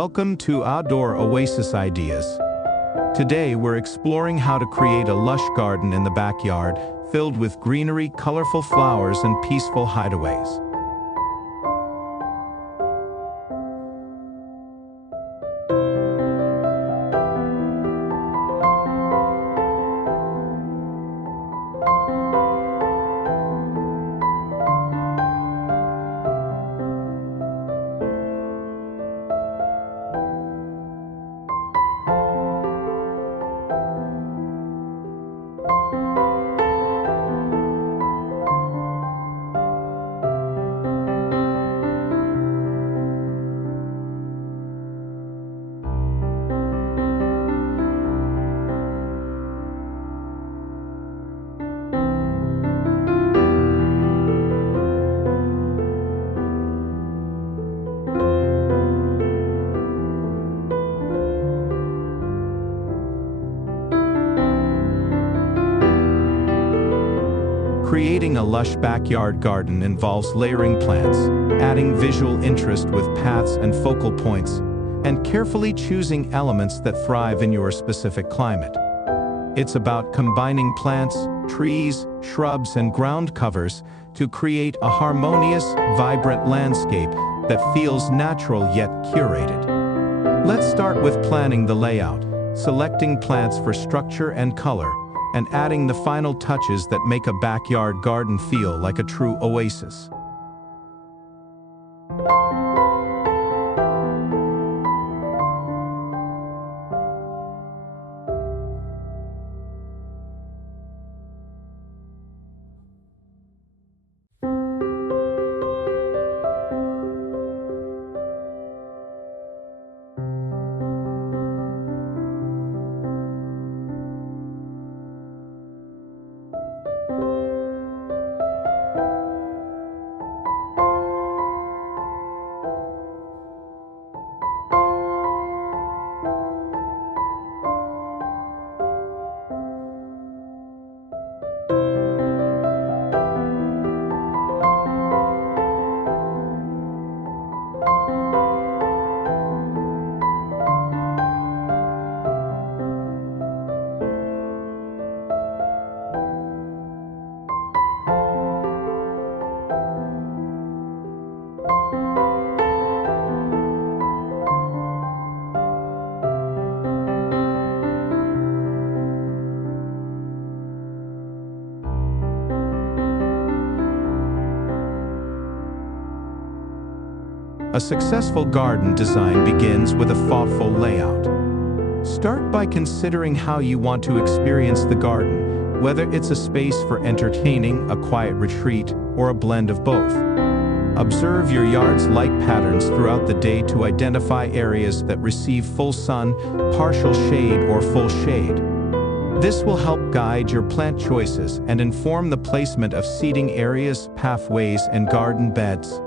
Welcome to Outdoor Oasis Ideas. Today we're exploring how to create a lush garden in the backyard filled with greenery, colorful flowers, and peaceful hideaways. Creating a lush backyard garden involves layering plants, adding visual interest with paths and focal points, and carefully choosing elements that thrive in your specific climate. It's about combining plants, trees, shrubs, and ground covers to create a harmonious, vibrant landscape that feels natural yet curated. Let's start with planning the layout, selecting plants for structure and color, and adding the final touches that make a backyard garden feel like a true oasis. A successful garden design begins with a thoughtful layout. Start by considering how you want to experience the garden, whether it's a space for entertaining, a quiet retreat, or a blend of both. Observe your yard's light patterns throughout the day to identify areas that receive full sun, partial shade, or full shade. This will help guide your plant choices and inform the placement of seating areas, pathways, and garden beds.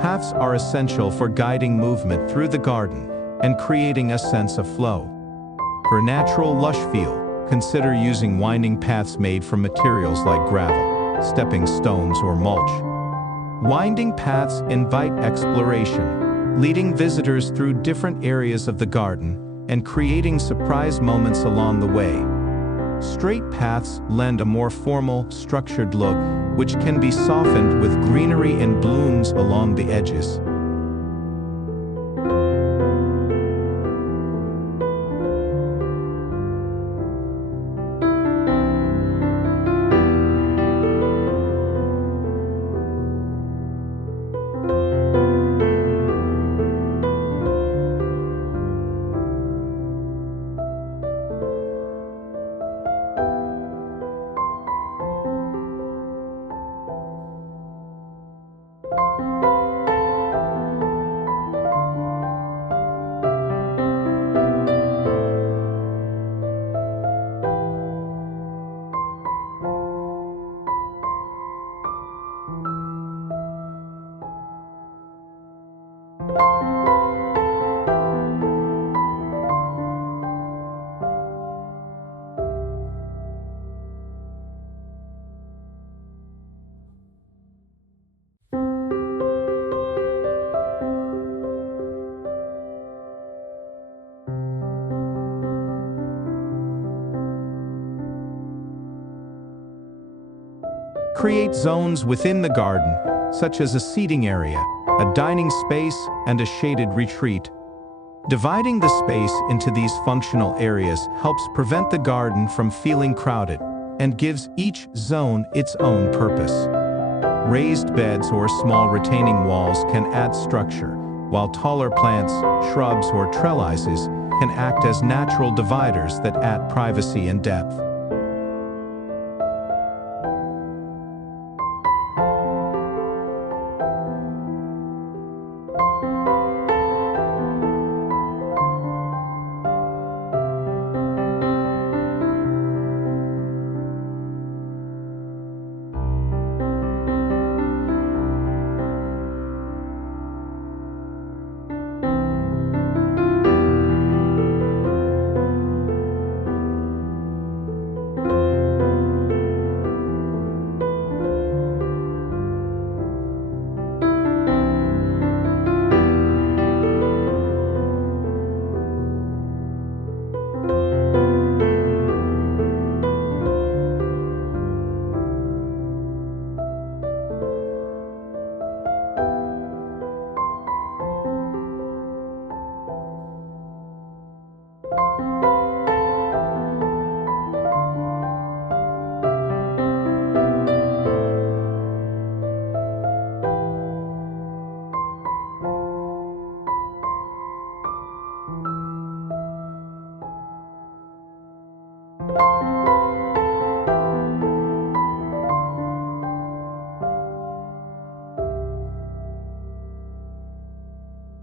Paths are essential for guiding movement through the garden and creating a sense of flow. For natural, lush feel, consider using winding paths made from materials like gravel, stepping stones, or mulch. Winding paths invite exploration, leading visitors through different areas of the garden and creating surprise moments along the way. Straight paths lend a more formal, structured look, which can be softened with greenery and blooms along the edges. Create zones within the garden, such as a seating area, a dining space, and a shaded retreat. Dividing the space into these functional areas helps prevent the garden from feeling crowded and gives each zone its own purpose. Raised beds or small retaining walls can add structure, while taller plants, shrubs, or trellises can act as natural dividers that add privacy and depth.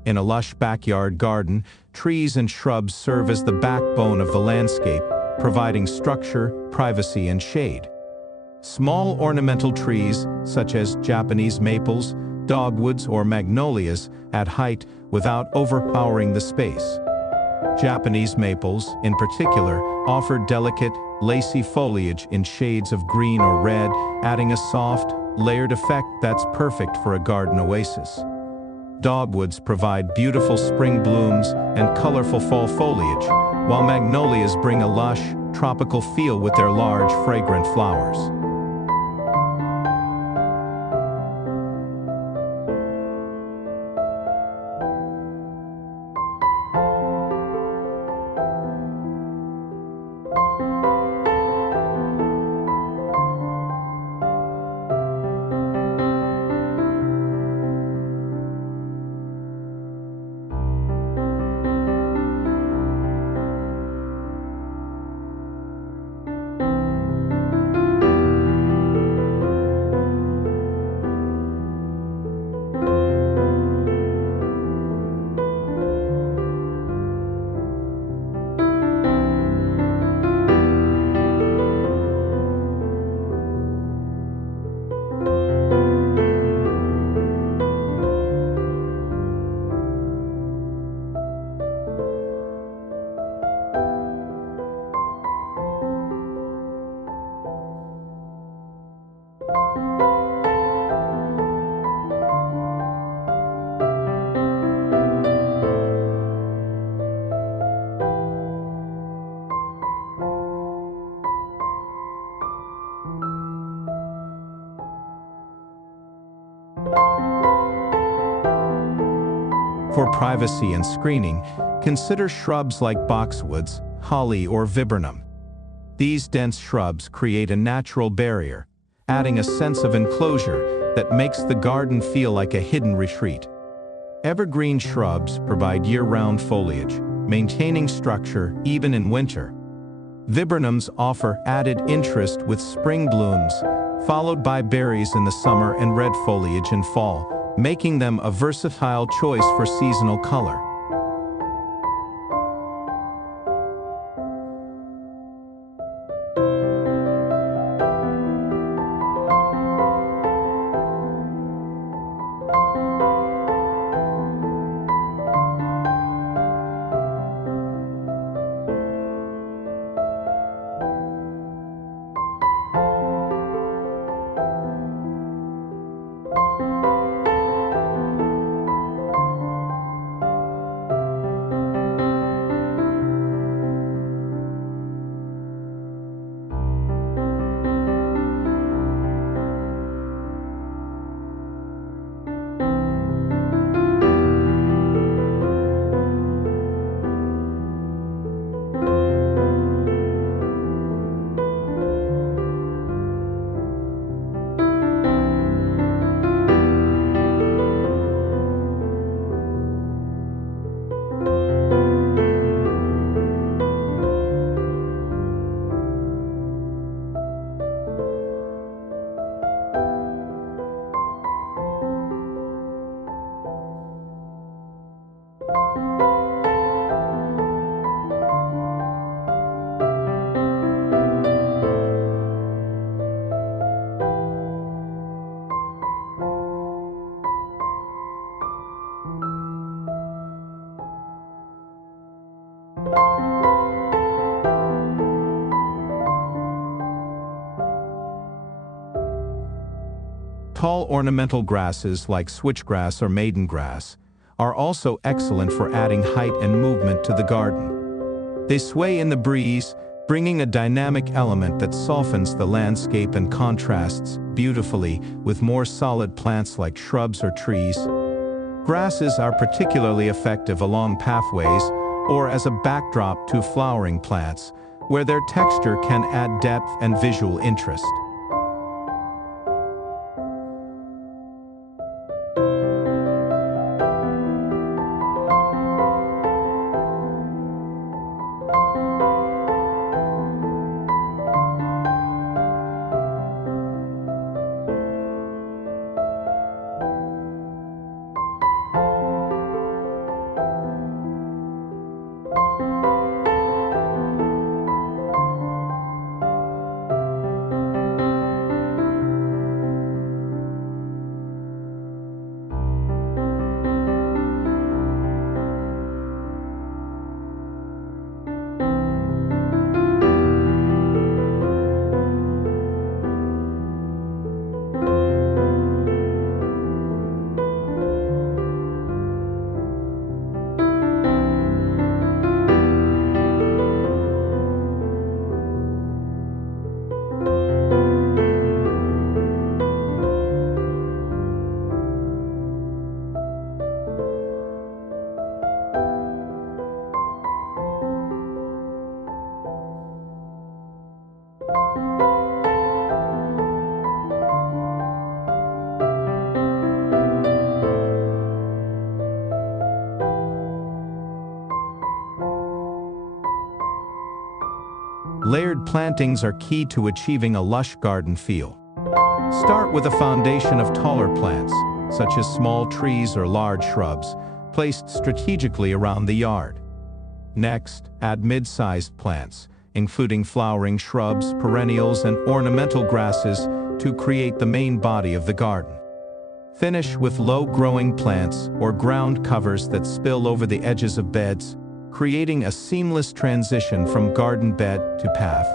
In a lush backyard garden, trees and shrubs serve as the backbone of the landscape, providing structure, privacy, and shade. Small ornamental trees, such as Japanese maples, dogwoods, or magnolias, add height without overpowering the space. Japanese maples, in particular, offer delicate, lacy foliage in shades of green or red, adding a soft, layered effect that's perfect for a garden oasis. Dogwoods provide beautiful spring blooms and colorful fall foliage, while magnolias bring a lush, tropical feel with their large, fragrant flowers. For privacy and screening, consider shrubs like boxwoods, holly, or viburnum. These dense shrubs create a natural barrier, adding a sense of enclosure that makes the garden feel like a hidden retreat. Evergreen shrubs provide year-round foliage, maintaining structure even in winter. Viburnums offer added interest with spring blooms, followed by berries in the summer and red foliage in fall, making them a versatile choice for seasonal color. Tall ornamental grasses like switchgrass or maidengrass are also excellent for adding height and movement to the garden. They sway in the breeze, bringing a dynamic element that softens the landscape and contrasts beautifully with more solid plants like shrubs or trees. Grasses are particularly effective along pathways or as a backdrop to flowering plants, where their texture can add depth and visual interest. Layered plantings are key to achieving a lush garden feel. Start with a foundation of taller plants, such as small trees or large shrubs, placed strategically around the yard. Next, add mid-sized plants, including flowering shrubs, perennials, and ornamental grasses to create the main body of the garden. Finish with low-growing plants or ground covers that spill over the edges of beds, creating a seamless transition from garden bed to path.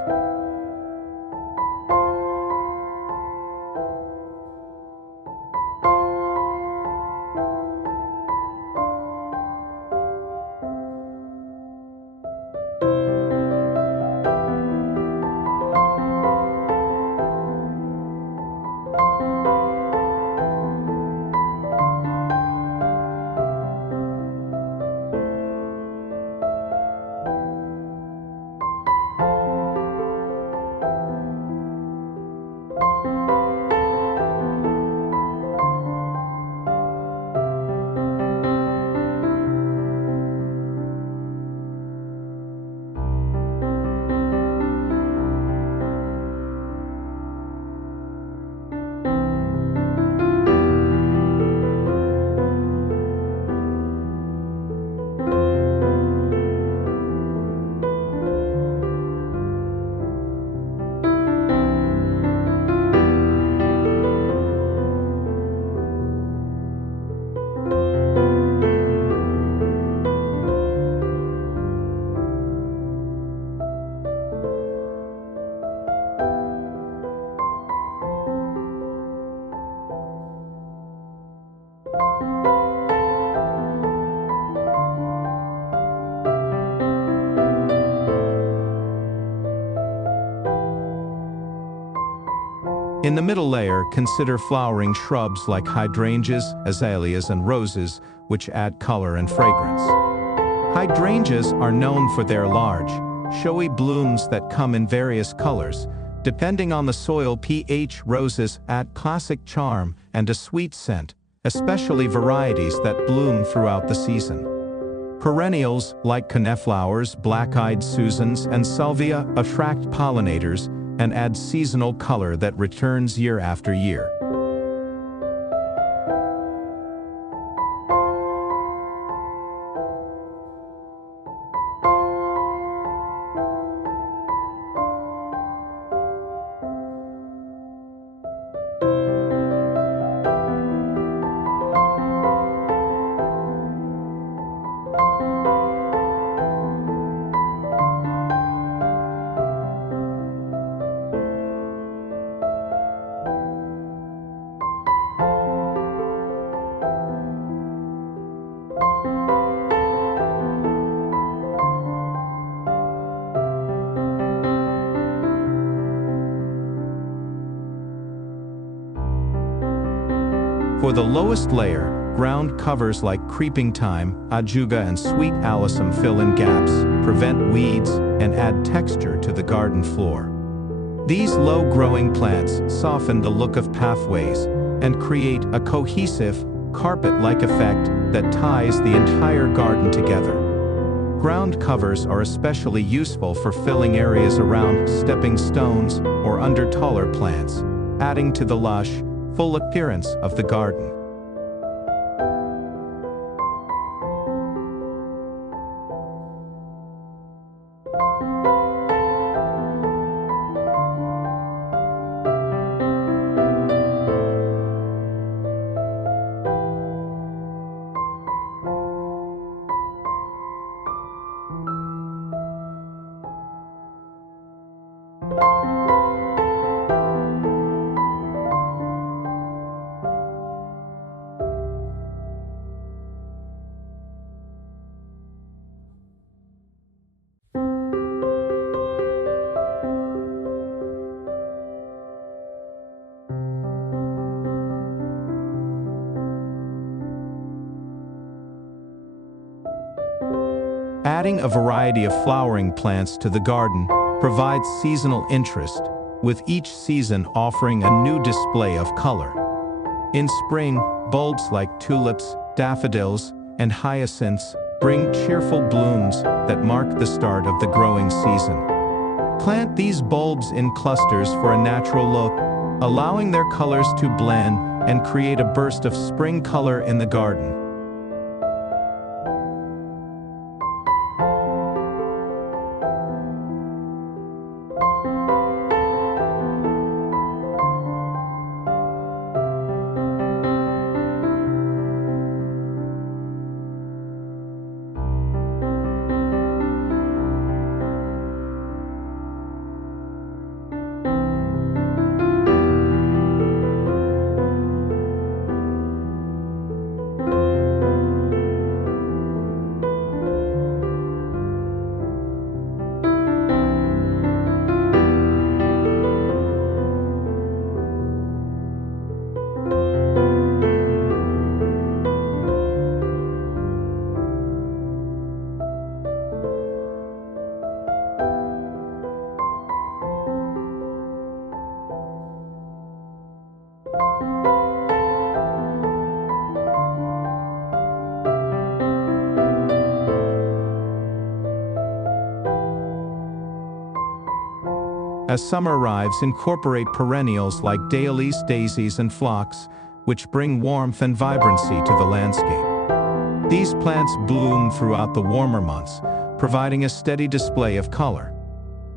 In the middle layer, consider flowering shrubs like hydrangeas, azaleas, and roses, which add color and fragrance. Hydrangeas are known for their large, showy blooms that come in various colors, depending on the soil pH. Roses add classic charm and a sweet scent, especially varieties that bloom throughout the season. Perennials like coneflowers, black-eyed Susans, and salvia attract pollinators and add seasonal color that returns year after year. For the lowest layer, ground covers like creeping thyme, ajuga, and sweet alyssum fill in gaps, prevent weeds, and add texture to the garden floor. These low-growing plants soften the look of pathways and create a cohesive, carpet-like effect that ties the entire garden together. Ground covers are especially useful for filling areas around stepping stones or under taller plants, adding to the lush, full appearance of the garden. Adding a variety of flowering plants to the garden provides seasonal interest, with each season offering a new display of color. In spring, bulbs like tulips, daffodils, and hyacinths bring cheerful blooms that mark the start of the growing season. Plant these bulbs in clusters for a natural look, allowing their colors to blend and create a burst of spring color in the garden. As summer arrives, incorporate perennials like dahlias, daisies, and phlox, which bring warmth and vibrancy to the landscape. These plants bloom throughout the warmer months, providing a steady display of color.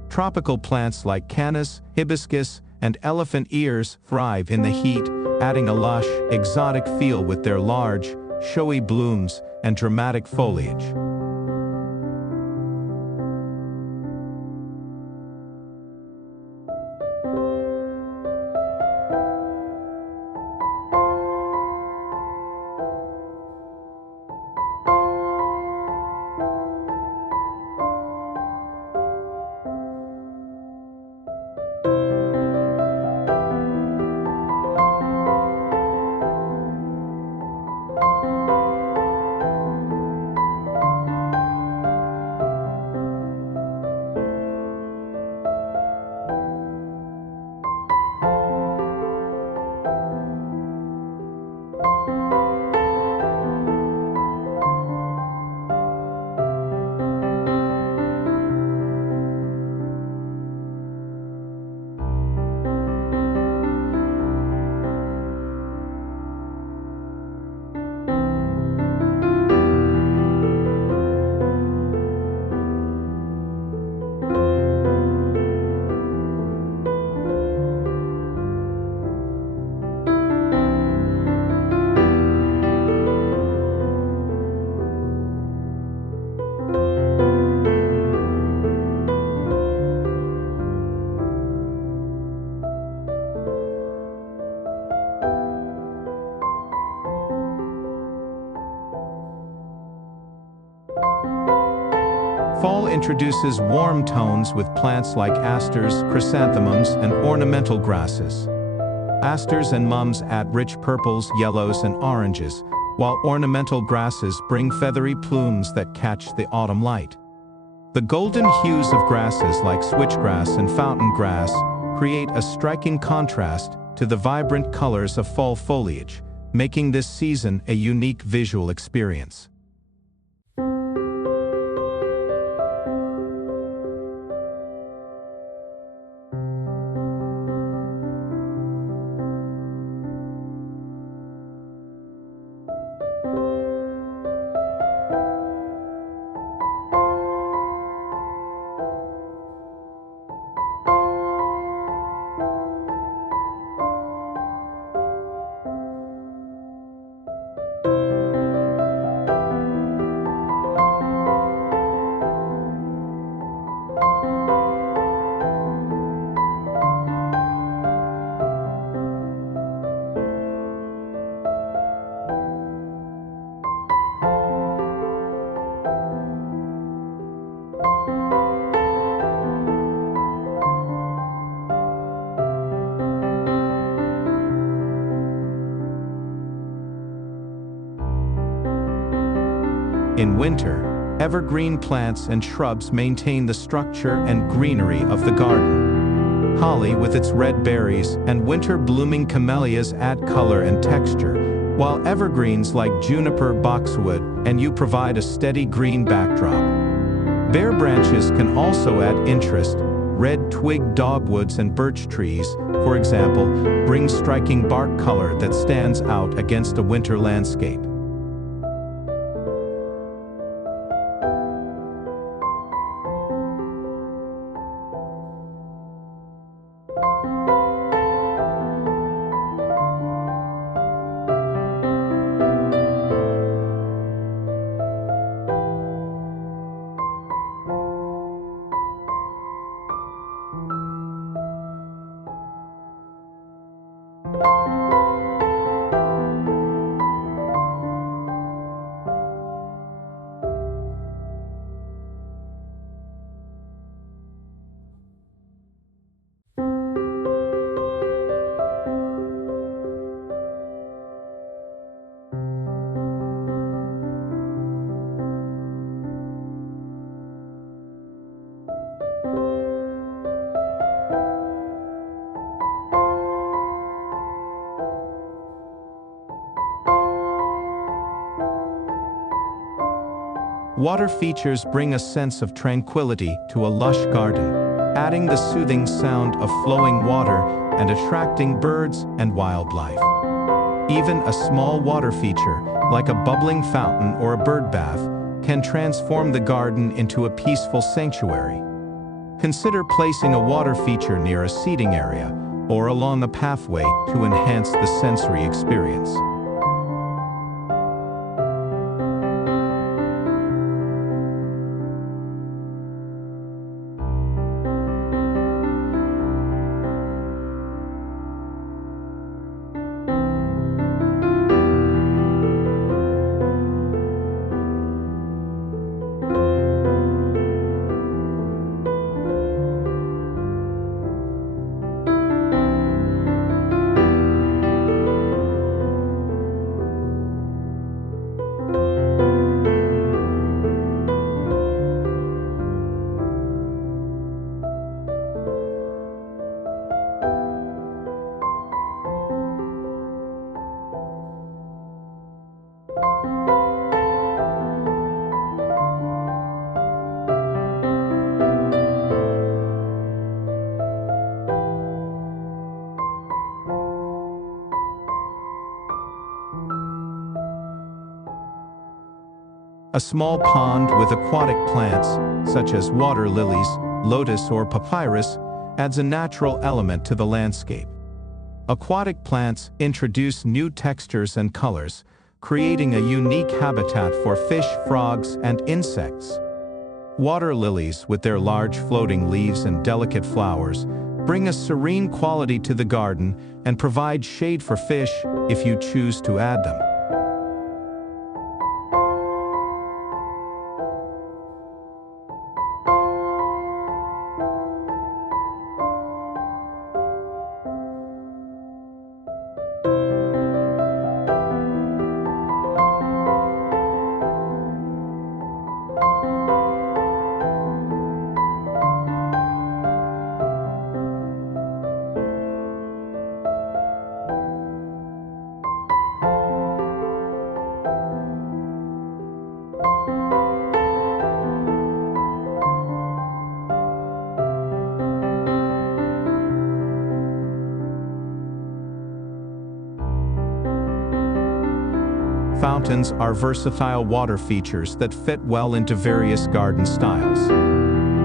Tropical plants like cannas, hibiscus, and elephant ears thrive in the heat, adding a lush, exotic feel with their large, showy blooms and dramatic foliage. introduces warm tones with plants like asters, chrysanthemums, and ornamental grasses. Asters and mums add rich purples, yellows, and oranges, while ornamental grasses bring feathery plumes that catch the autumn light. The golden hues of grasses like switchgrass and fountain grass create a striking contrast to the vibrant colors of fall foliage, making this season a unique visual experience. In winter, evergreen plants and shrubs maintain the structure and greenery of the garden. Holly with its red berries and winter-blooming camellias add color and texture, while evergreens like juniper, boxwood, and yew provide a steady green backdrop. Bare branches can also add interest. Red twig dogwoods and birch trees, for example, bring striking bark color that stands out against a winter landscape. Water features bring a sense of tranquility to a lush garden, adding the soothing sound of flowing water and attracting birds and wildlife. Even a small water feature, like a bubbling fountain or a bird bath, can transform the garden into a peaceful sanctuary. Consider placing a water feature near a seating area or along a pathway to enhance the sensory experience. A small pond with aquatic plants, such as water lilies, lotus, or papyrus, adds a natural element to the landscape. Aquatic plants introduce new textures and colors, creating a unique habitat for fish, frogs, and insects. Water lilies, with their large floating leaves and delicate flowers, bring a serene quality to the garden and provide shade for fish if you choose to add them. fountains are versatile water features that fit well into various garden styles.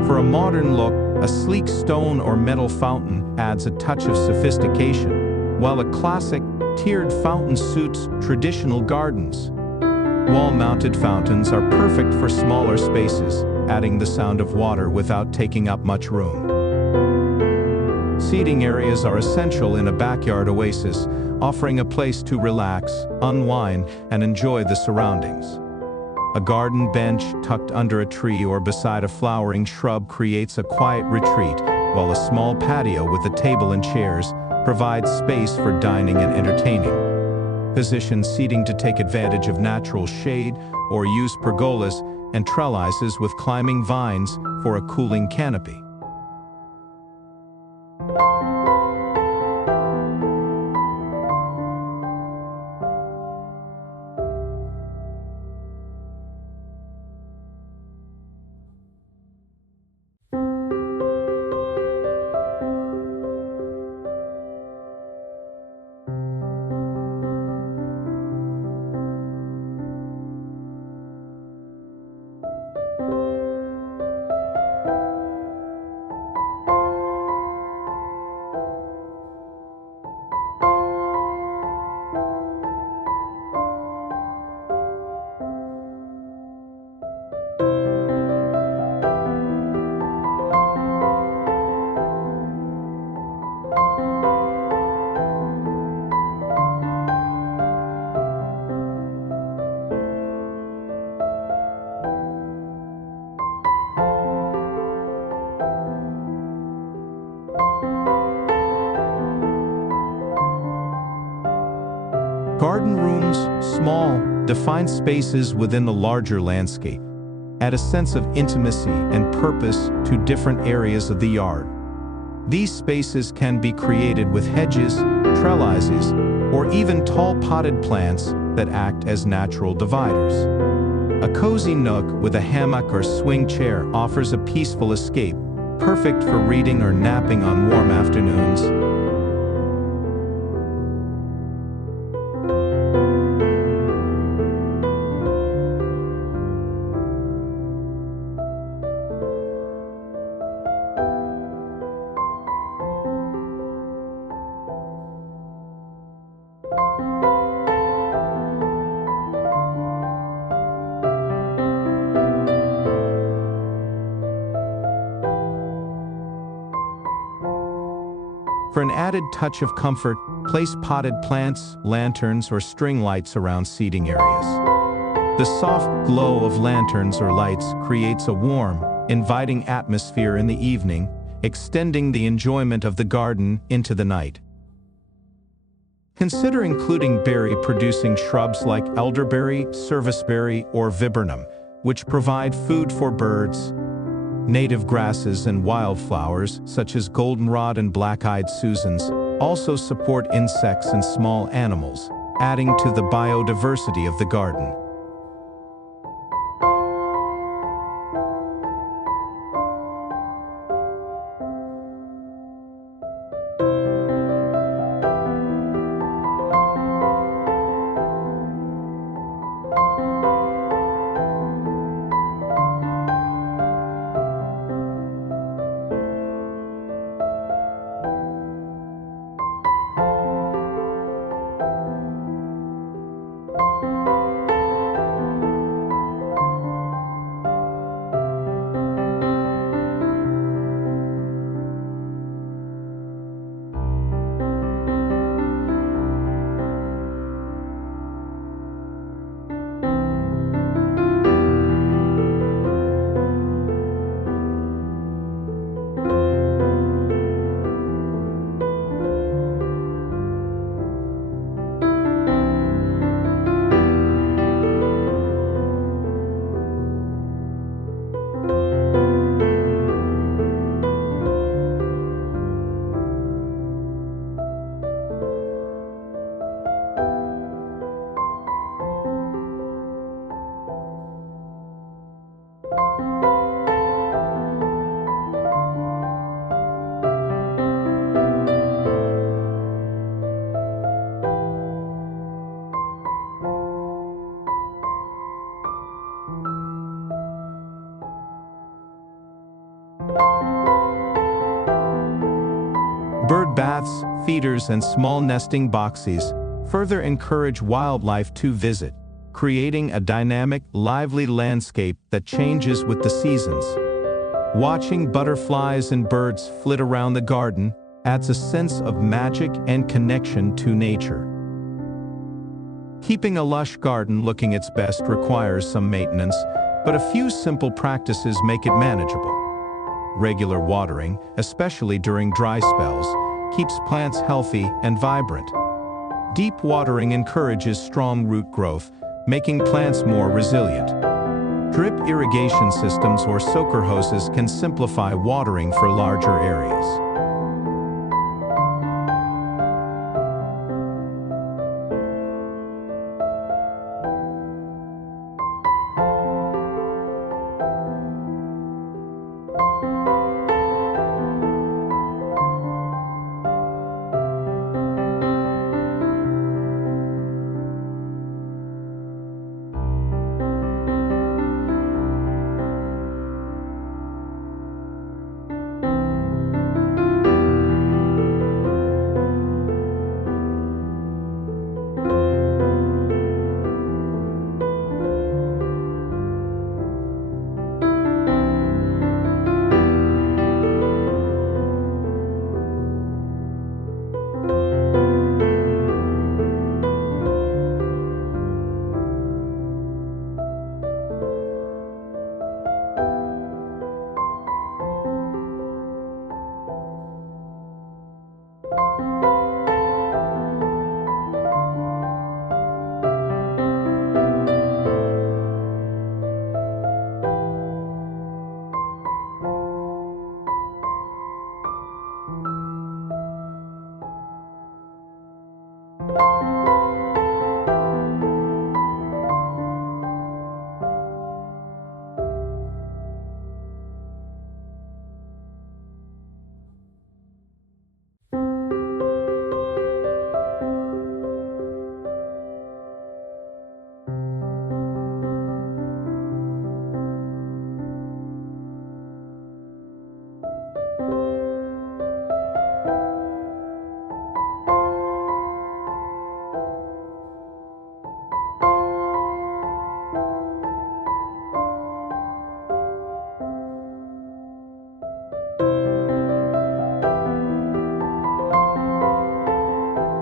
For a modern look, a sleek stone or metal fountain adds a touch of sophistication, while a classic, tiered fountain suits traditional gardens. Wall-mounted fountains are perfect for smaller spaces, adding the sound of water without taking up much room. Seating areas are essential in a backyard oasis, offering a place to relax, unwind, and enjoy the surroundings. A garden bench tucked under a tree or beside a flowering shrub creates a quiet retreat, while a small patio with a table and chairs provides space for dining and entertaining. Position seating to take advantage of natural shade or use pergolas and trellises with climbing vines for a cooling canopy. Garden rooms, small, defined spaces within the larger landscape, add a sense of intimacy and purpose to different areas of the yard. These spaces can be created with hedges, trellises, or even tall potted plants that act as natural dividers. A cozy nook with a hammock or swing chair offers a peaceful escape, perfect for reading or napping on warm afternoons. For an added touch of comfort, place potted plants, lanterns, or string lights around seating areas. The soft glow of lanterns or lights creates a warm, inviting atmosphere in the evening, extending the enjoyment of the garden into the night. Consider including berry-producing shrubs like elderberry, serviceberry, or viburnum, which provide food for birds. Native grasses and wildflowers, such as goldenrod and black-eyed Susans, also support insects and small animals, adding to the biodiversity of the garden. feeders, and small nesting boxes further encourage wildlife to visit, creating a dynamic, lively landscape that changes with the seasons. Watching butterflies and birds flit around the garden adds a sense of magic and connection to nature. Keeping a lush garden looking its best requires some maintenance, but a few simple practices make it manageable. Regular watering, especially during dry spells, keeps plants healthy and vibrant. Deep watering encourages strong root growth, making plants more resilient. Drip irrigation systems or soaker hoses can simplify watering for larger areas.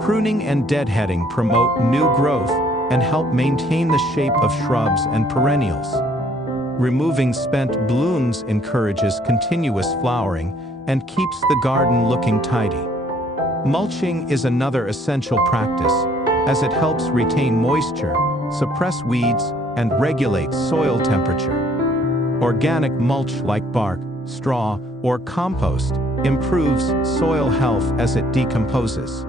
Pruning and deadheading promote new growth and help maintain the shape of shrubs and perennials. Removing spent blooms encourages continuous flowering and keeps the garden looking tidy. Mulching is another essential practice, as it helps retain moisture, suppress weeds, and regulate soil temperature. Organic mulch like bark, straw, or compost improves soil health as it decomposes.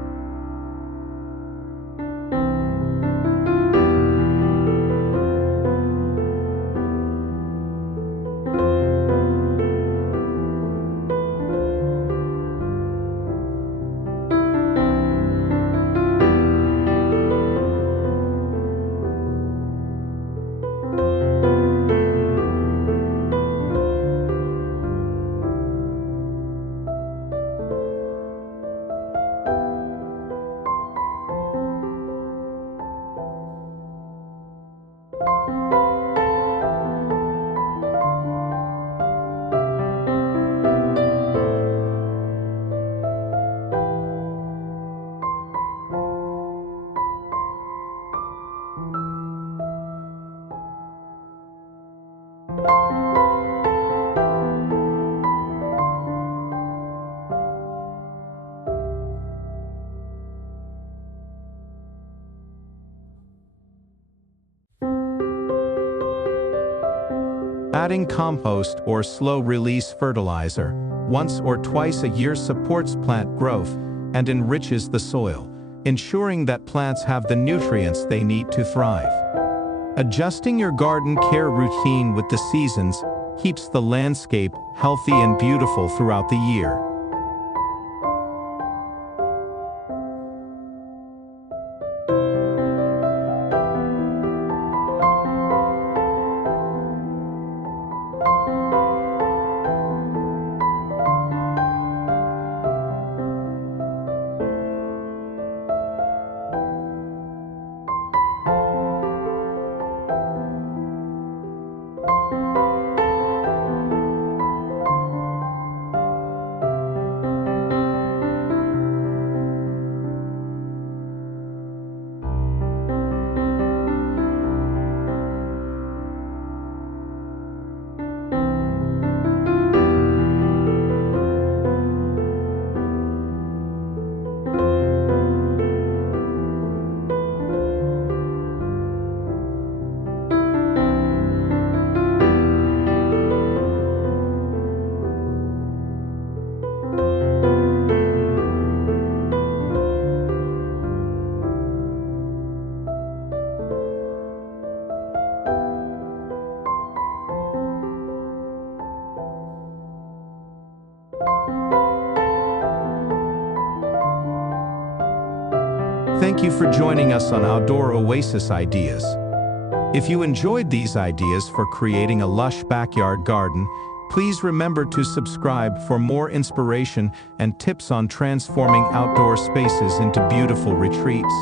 Adding compost or slow-release fertilizer once or twice a year supports plant growth and enriches the soil, ensuring that plants have the nutrients they need to thrive. Adjusting your garden care routine with the seasons keeps the landscape healthy and beautiful throughout the year. Thank you for joining us on Outdoor Oasis Ideas. If you enjoyed these ideas for creating a lush backyard garden, please remember to subscribe for more inspiration and tips on transforming outdoor spaces into beautiful retreats.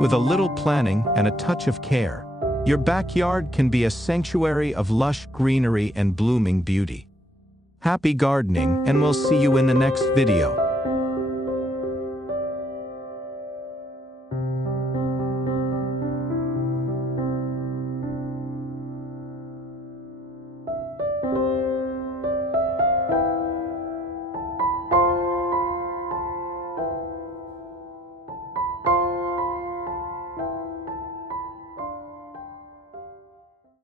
With a little planning and a touch of care, your backyard can be a sanctuary of lush greenery and blooming beauty. Happy gardening, and we'll see you in the next video.